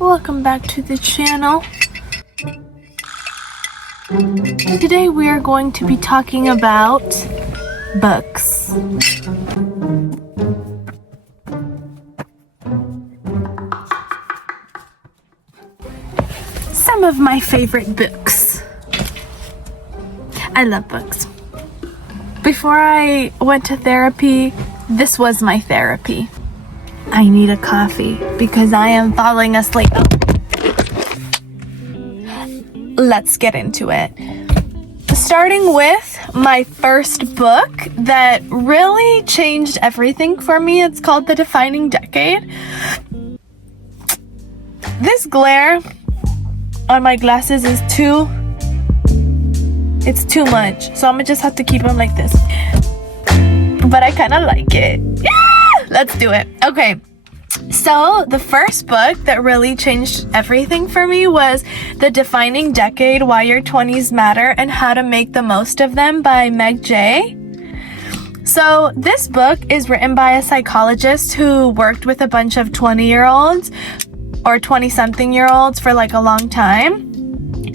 Welcome back to the channel. Today we are going to be talking about books. Some of my favorite books. I love books. Before I went to therapy, this was my therapy. I need a coffee because I am falling asleep. Let's get into it. Starting with my first book that really changed everything for me. It's called The Defining Decade. This glare on my glasses is too much. So I'm gonna just have to keep them like this. But I kind of like it. Yeah! Let's do it. Okay. So the first book that really changed everything for me was The Defining Decade, Why Your 20s Matter and How to Make the Most of Them by Meg Jay. So this book is written by a psychologist who worked with a bunch of 20-year-olds or 20-something-year-olds for like a long time.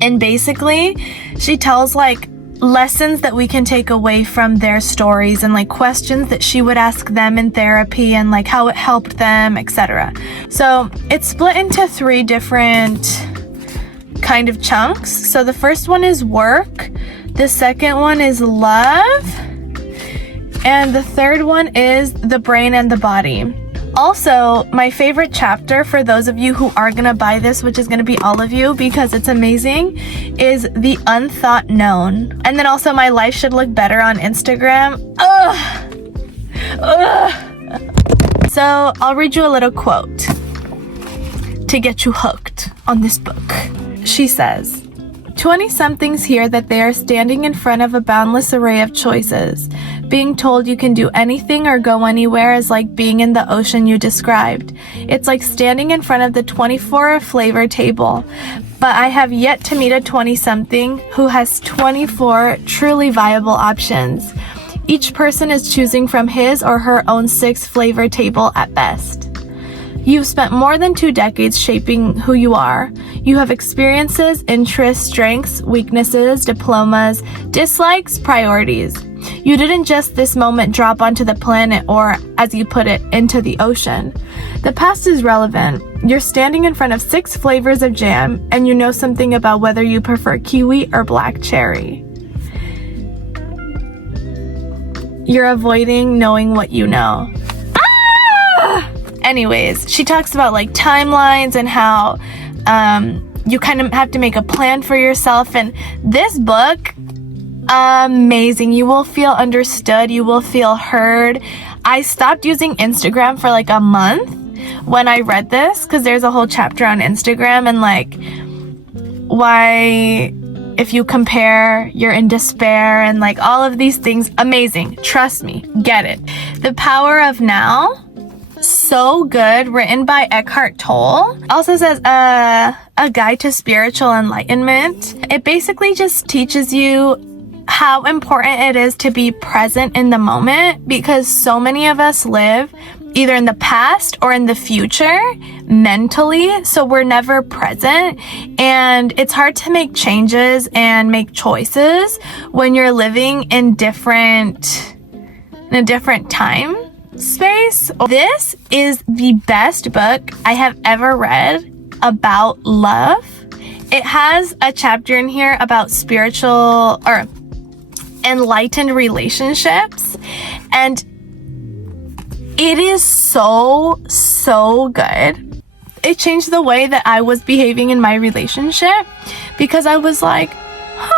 And basically, she tells like lessons that we can take away from their stories and like questions that she would ask them in therapy and like how it helped them, etc. So it's split into 3 different kind of chunks. So the first one is work, the second one is love, and the third one is the brain and the body. Also, my favorite chapter for those of you who are gonna buy this, which is gonna be all of you because it's amazing, is The Unthought Known. And then also My Life Should Look Better on Instagram. So I'll read you a little quote to get you hooked on this book. She says, 20-somethings hear that they are standing in front of a boundless array of choices. Being told you can do anything or go anywhere is like being in the ocean you described. It's like standing in front of the 24 flavor table. But I have yet to meet a 20-something who has 24 truly viable options. Each person is choosing from his or her own 6 flavor table at best. You've spent more than 2 decades shaping who you are. You have experiences, interests, strengths, weaknesses, diplomas, dislikes, priorities. You didn't just this moment drop onto the planet or, as you put it, into the ocean. The past is relevant. You're standing in front of 6 flavors of jam, and you know something about whether you prefer kiwi or black cherry. You're avoiding knowing what you know. Anyways, she talks about like timelines and how you kind of have to make a plan for yourself. And this book, amazing. You will feel understood. You will feel heard. I stopped using Instagram for like a month when I read this because there's a whole chapter on Instagram and like why if you compare, you're in despair and like all of these things. Amazing. Trust me. Get it. The Power of Now. So good, written by Eckhart Tolle. Also says a guide to spiritual enlightenment. It basically just teaches you how important it is to be present in the moment because so many of us live either in the past or in the future mentally, so we're never present, and it's hard to make changes and make choices when you're living in a different time space. This is the best book I have ever read about love. It has a chapter in here about spiritual or enlightened relationships, and it is so good. It changed the way that I was behaving in my relationship because I was like,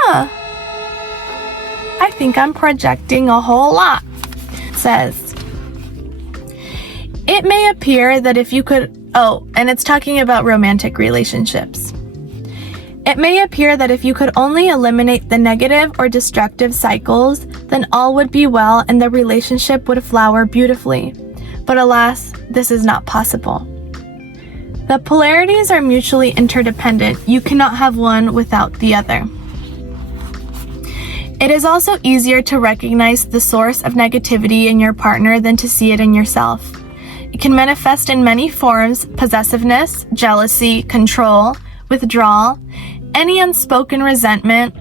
I think I'm projecting a whole lot. It says, it may appear that if you could, and it's talking about romantic relationships. It may appear that if you could only eliminate the negative or destructive cycles, then all would be well and the relationship would flower beautifully. But alas, this is not possible. The polarities are mutually interdependent. You cannot have one without the other. It is also easier to recognize the source of negativity in your partner than to see it in yourself. It can manifest in many forms: possessiveness, jealousy, control, withdrawal, any unspoken resentment,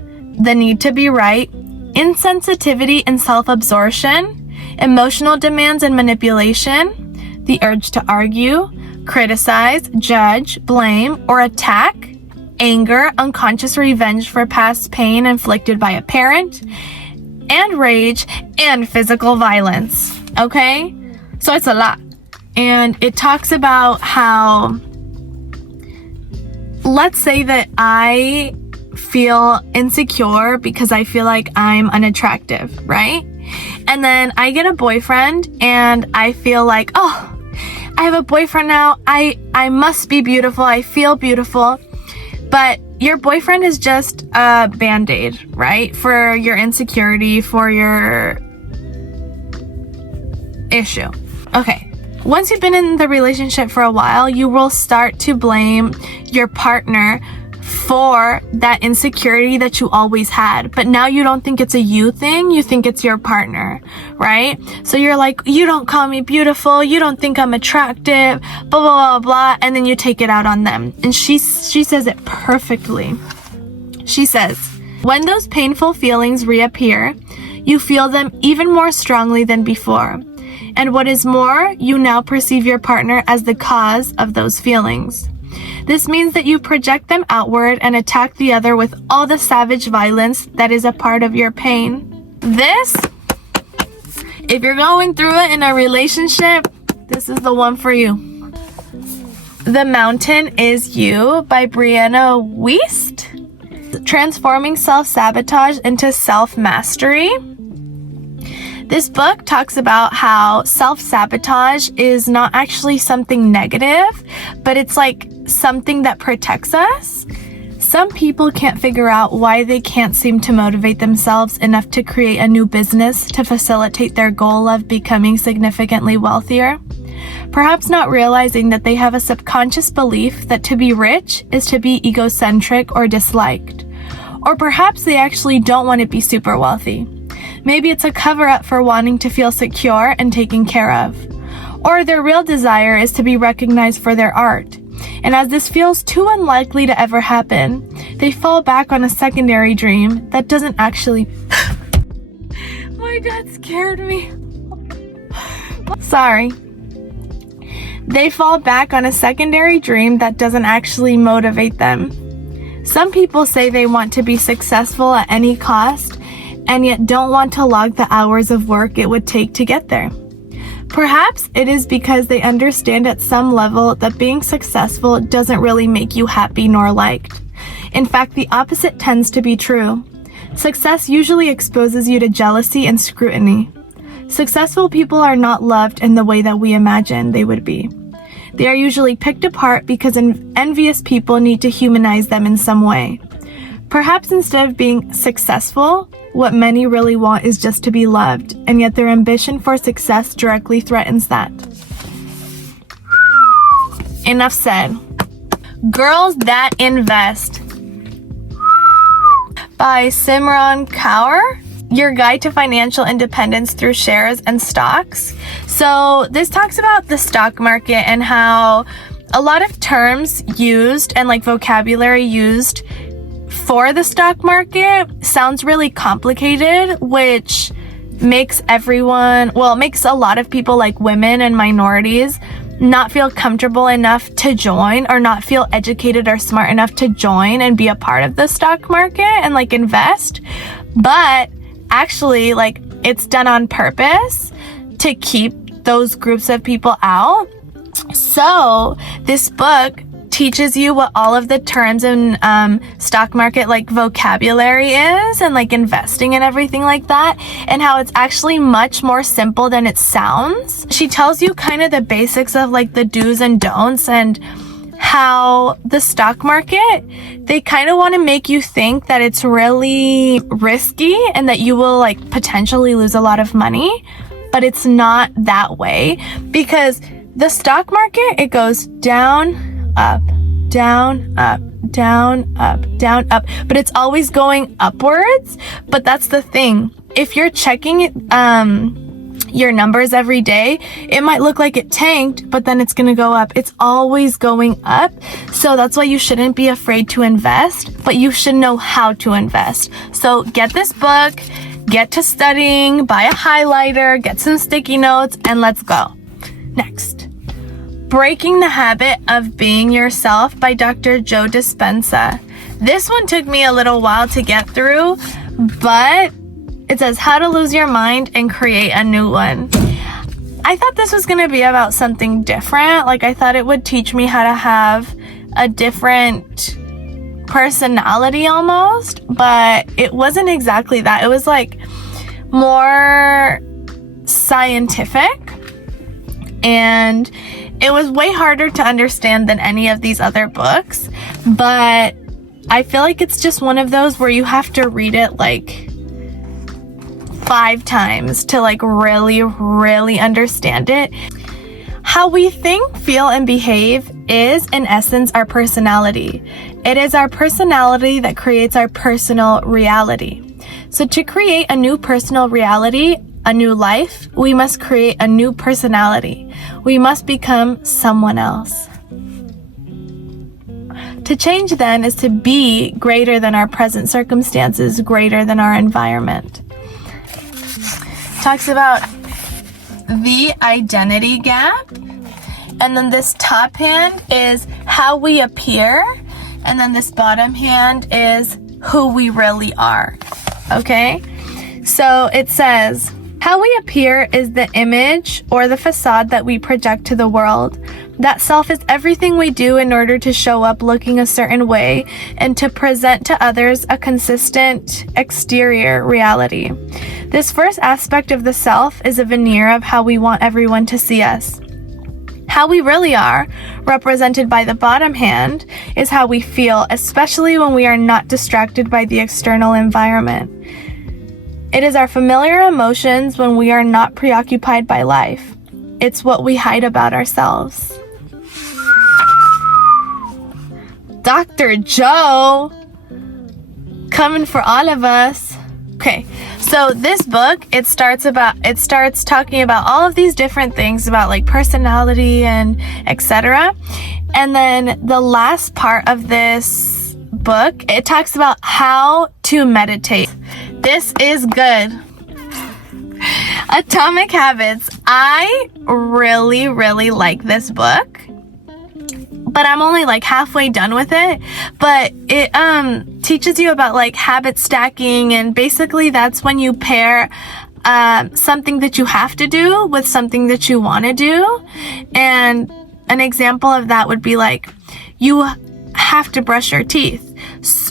the need to be right, insensitivity and self-absorption, emotional demands and manipulation, the urge to argue, criticize, judge, blame, or attack, anger, unconscious revenge for past pain inflicted by a parent, and rage, and physical violence. Okay? So it's a lot. And it talks about how, let's say that I feel insecure because I feel like I'm unattractive, right? And then I get a boyfriend and I feel like, oh, I have a boyfriend now. I must be beautiful. I feel beautiful. But your boyfriend is just a band-aid, right? For your insecurity, for your issue. Okay. Once you've been in the relationship for a while, you will start to blame your partner for that insecurity that you always had. But now you don't think it's a you thing, you think it's your partner, right? So you're like, you don't call me beautiful, you don't think I'm attractive, blah, blah, blah, blah, and then you take it out on them. And she says it perfectly. She says, when those painful feelings reappear, you feel them even more strongly than before. And what is more, you now perceive your partner as the cause of those feelings. This means that you project them outward and attack the other with all the savage violence that is a part of your pain. This, if you're going through it in a relationship, this is the one for you. The Mountain Is You by Brianna Wiest. Transforming self-sabotage into self-mastery. This book talks about how self-sabotage is not actually something negative, but it's like something that protects us. Some people can't figure out why they can't seem to motivate themselves enough to create a new business to facilitate their goal of becoming significantly wealthier. Perhaps not realizing that they have a subconscious belief that to be rich is to be egocentric or disliked. Or perhaps they actually don't want to be super wealthy. Maybe it's a cover-up for wanting to feel secure and taken care of. Or their real desire is to be recognized for their art. And as this feels too unlikely to ever happen, they fall back on a secondary dream that doesn't actually... My dad scared me. Sorry. They fall back on a secondary dream that doesn't actually motivate them. Some people say they want to be successful at any cost, and yet don't want to log the hours of work it would take to get there. Perhaps it is because they understand at some level that being successful doesn't really make you happy nor liked. In fact, the opposite tends to be true. Success usually exposes you to jealousy and scrutiny. Successful people are not loved in the way that we imagine they would be. They are usually picked apart because envious people need to humanize them in some way. Perhaps instead of being successful, what many really want is just to be loved, and yet their ambition for success directly threatens that. Enough said. Girls That Invest by Simran Kaur. Your Guide to Financial Independence Through Shares and Stocks. So this talks about the stock market and how a lot of terms used and like vocabulary used for the stock market sounds really complicated, which makes makes a lot of people like women and minorities not feel comfortable enough to join, or not feel educated or smart enough to join and be a part of the stock market and like invest. But actually, like, it's done on purpose to keep those groups of people out. So this book teaches you what all of the terms in stock market like vocabulary is, and like investing and everything like that, and how it's actually much more simple than it sounds. She tells you kind of the basics of like the do's and don'ts, and how the stock market, they kind of want to make you think that it's really risky and that you will like potentially lose a lot of money, but it's not that way, because the stock market, it goes down, up, down, up, down, up, down, up. But it's always going upwards. But that's the thing. If you're checking your numbers every day, it might look like it tanked, but then it's gonna go up. It's always going up. So that's why you shouldn't be afraid to invest, but you should know how to invest. So get this book, get to studying, buy a highlighter, get some sticky notes, and let's go. Next. Breaking the Habit of Being Yourself by Dr. Joe Dispenza. This one took me a little while to get through, but it says how to lose your mind and create a new one. I thought this was going to be about something different. Like, I thought it would teach me how to have a different personality almost, but it wasn't exactly that. It was like more scientific, and it was way harder to understand than any of these other books, but I feel like it's just one of those where you have to read it like 5 times to like really understand it. How we think, feel, and behave is, in essence, our personality. It is our personality that creates our personal reality. So to create a new personal reality, a new life, we must create a new personality. We must become someone else. To change then is to be greater than our present circumstances, greater than our environment. Talks about the identity gap, and then this top hand is how we appear, and then this bottom hand is who we really are. Okay, so it says how we appear is the image or the facade that we project to the world. That self is everything we do in order to show up looking a certain way and to present to others a consistent exterior reality. This first aspect of the self is a veneer of how we want everyone to see us. How we really are, represented by the bottom hand, is how we feel, especially when we are not distracted by the external environment. It is our familiar emotions when we are not preoccupied by life. It's what we hide about ourselves. Dr. Joe, coming for all of us. Okay, so this book, it starts talking about all of these different things about like personality and etc. And then the last part of this book, it talks about how to meditate. This is good. Atomic Habits. I really like this book, but I'm only like halfway done with it. But it teaches you about like habit stacking, and basically that's when you pair something that you have to do with something that you want to do. And an example of that would be like, you have to brush your teeth,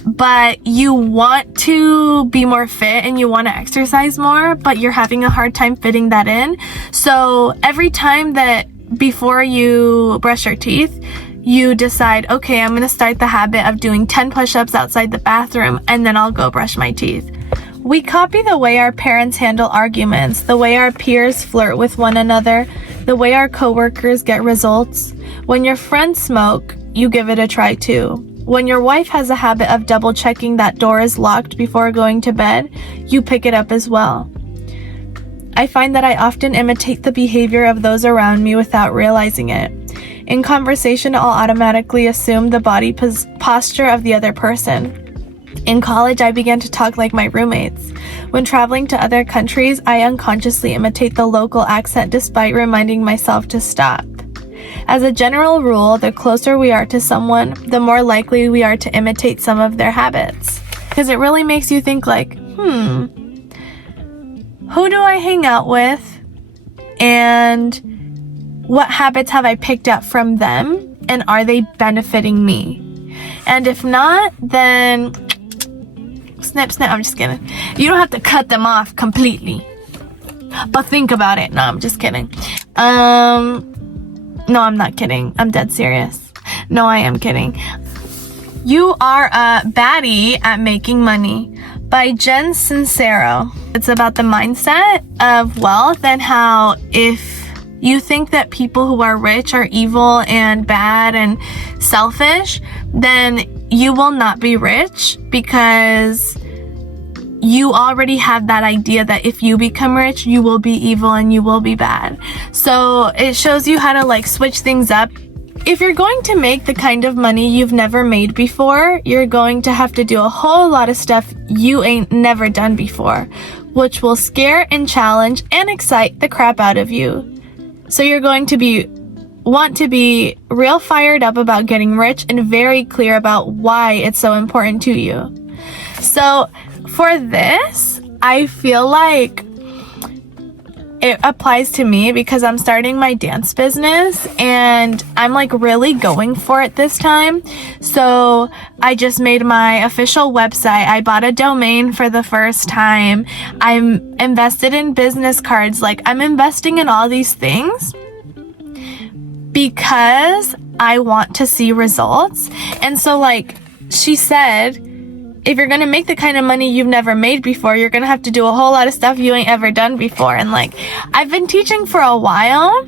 but you want to be more fit and you want to exercise more, but you're having a hard time fitting that in. So every time that before you brush your teeth, you decide, okay, I'm going to start the habit of doing 10 push-ups outside the bathroom, and then I'll go brush my teeth. We copy the way our parents handle arguments, the way our peers flirt with one another, the way our coworkers get results. When your friends smoke, you give it a try too. When your wife has a habit of double checking that door is locked before going to bed, you pick it up as well. I find that I often imitate the behavior of those around me without realizing it. In conversation, I'll automatically assume the body posture of the other person. In college, I began to talk like my roommates. When traveling to other countries, I unconsciously imitate the local accent despite reminding myself to stop. As a general rule, the closer we are to someone, the more likely we are to imitate some of their habits. Because it really makes you think like, who do I hang out with? And what habits have I picked up from them? And are they benefiting me? And if not, then snip, snip. I'm just kidding. You don't have to cut them off completely, but think about it. No, I'm just kidding. No, I'm not kidding. I'm dead serious. No, I am kidding. You Are a Baddie at Making Money by Jen Sincero. It's about the mindset of wealth and how if you think that people who are rich are evil and bad and selfish, then you will not be rich, because you already have that idea that if you become rich, you will be evil and you will be bad. So it shows you how to like switch things up. If you're going to make the kind of money you've never made before, you're going to have to do a whole lot of stuff you ain't never done before, which will scare and challenge and excite the crap out of you. So you're going to want to be real fired up about getting rich and very clear about why it's so important to you. So for this, I feel like it applies to me because I'm starting my dance business and I'm like really going for it this time. So I just made my official website. I bought a domain for the first time. I'm invested in business cards. Like, I'm investing in all these things because I want to see results. And so like she said, if you're going to make the kind of money you've never made before, you're going to have to do a whole lot of stuff you ain't ever done before. And like, I've been teaching for a while,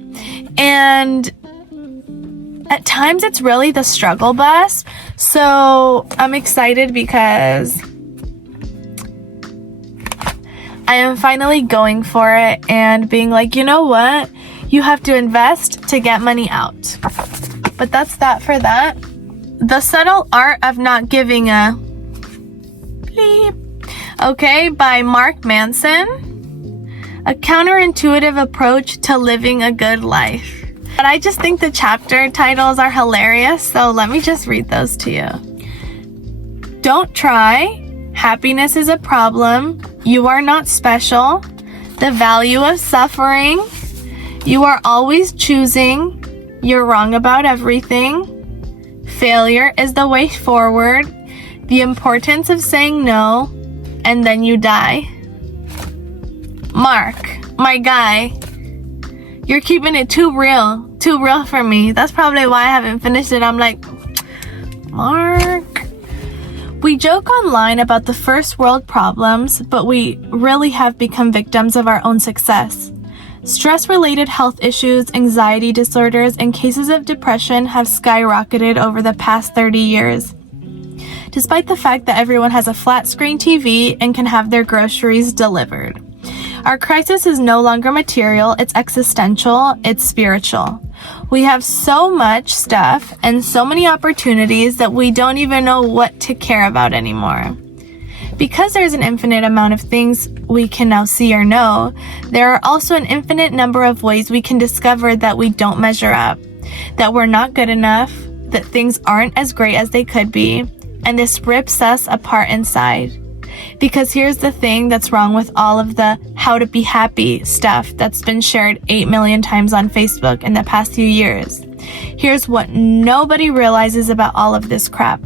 and at times it's really the struggle bus. So I'm excited because I am finally going for it and being like, you know what? You have to invest to get money out. But that's that for that. The Subtle Art of Not Giving a Okay, by Mark Manson. A counterintuitive approach to living a good life. But I just think the chapter titles are hilarious, so let me just read those to you. Don't try. Happiness is a problem. You are not special. The value of suffering. You are always choosing. You're wrong about everything. Failure is the way forward. The importance of saying no, and then you die. Mark, my guy, you're keeping it too real for me. That's probably why I haven't finished it. I'm like, Mark. We joke online about the first world problems, but we really have become victims of our own success. Stress-related health issues, anxiety disorders, and cases of depression have skyrocketed over the past 30 years. Despite the fact that everyone has a flat-screen TV and can have their groceries delivered. Our crisis is no longer material, it's existential, it's spiritual. We have so much stuff and so many opportunities that we don't even know what to care about anymore. Because there's an infinite amount of things we can now see or know, there are also an infinite number of ways we can discover that we don't measure up, that we're not good enough, that things aren't as great as they could be, and this rips us apart inside. Because here's the thing that's wrong with all of the how to be happy stuff that's been shared 8 million times on Facebook in the past few years. Here's what nobody realizes about all of this crap.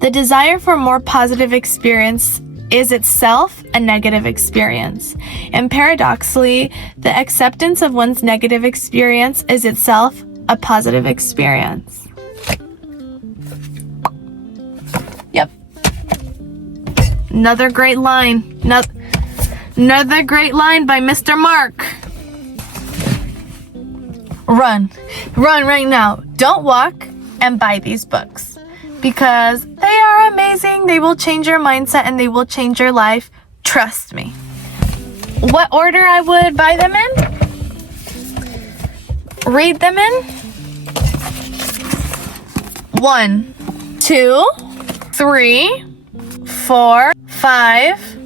The desire for more positive experience is itself a negative experience. And paradoxically, the acceptance of one's negative experience is itself a positive experience. Yep. Another great line. Another great line by Mr. Mark. Run. Run right now. Don't walk and buy these books. Because they are amazing. They will change your mindset and they will change your life. Trust me. What order I would buy them in? Read them in? 1, 2, 3, 4, 5,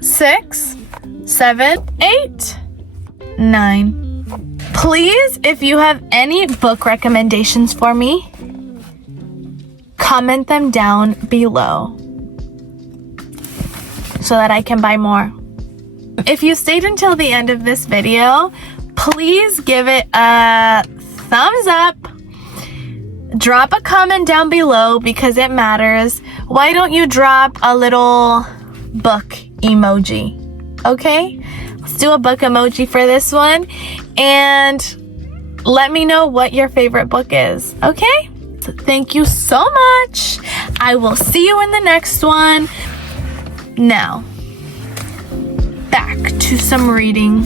6, 7, 8, 9. Please, if you have any book recommendations for me, comment them down below so that I can buy more. If you stayed until the end of this video, please give it a thumbs up. Drop a comment down below because it matters. Why don't you drop a little book emoji? Okay? Let's do a book emoji for this one. And let me know what your favorite book is. Okay? So thank you so much. I will see you in the next one. Now, back to some reading.